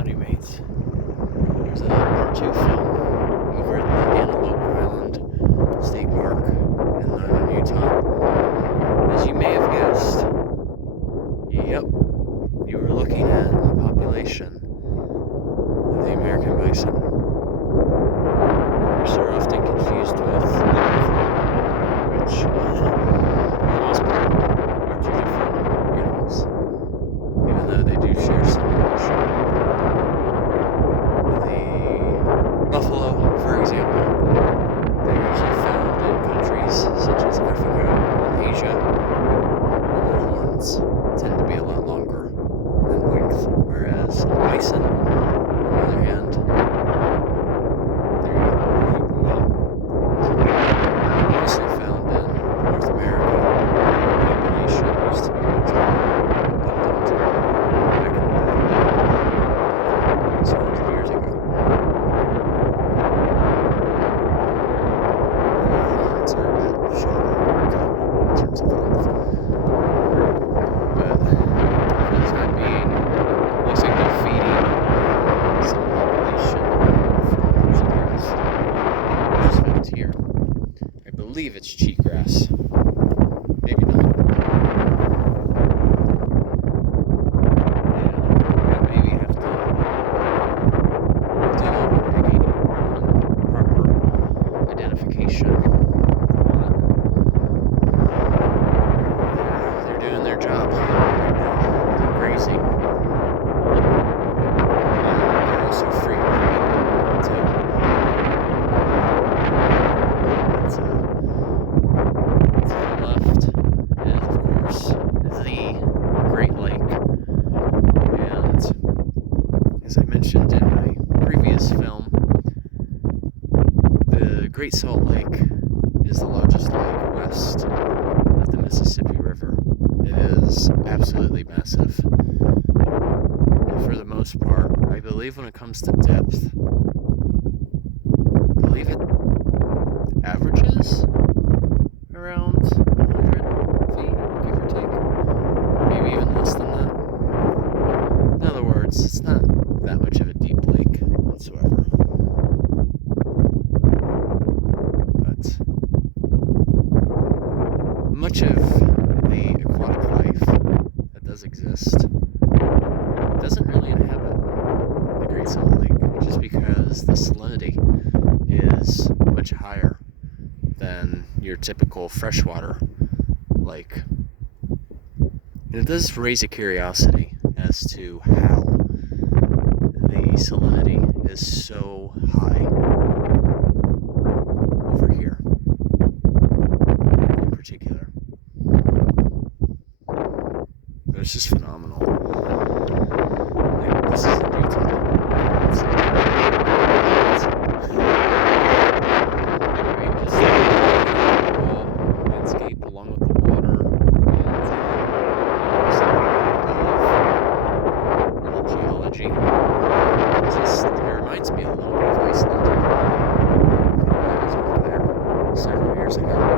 Howdy mates. There's a part 2 film over at the Antelope Island State Park in northern Utah. As you may have guessed, yep, you were looking at a population of the American bison, which are often confused with the buffalo, which, for the most part, are two different animals, even though they do share similarities. Buffalo, for example, they're usually found in countries such as Africa and Asia, and their horns tend to be a lot longer in length, whereas bison, on the other hand, they're mostly found in North America. The population used to be much more abundant back in the day, 200 years ago. I believe it's cheatgrass. Maybe not. Yeah, maybe have to do a little digging on proper identification. They're doing their job right now. They're grazing. They're also free roaming too. To the left is, of course, the Great Lake, and as I mentioned in my previous film, the Great Salt Lake is the largest lake west of the Mississippi River. It is absolutely massive, and for the most part, I believe when it comes to depth, I believe it averages around 100 feet, give or take. Maybe even less than that. In other words, it's not that much of a deep lake whatsoever. But much of the aquatic life that does exist doesn't really inhabit the Great Salt Lake, just because the salinity is much higher than your typical freshwater lake. And it does raise a curiosity as to how the salinity is so high over here in particular. But it's just phenomenal. Like, this is in Utah. It's landscape along with the water, and the geology. It reminds me a little bit of Iceland. I was over there several years ago.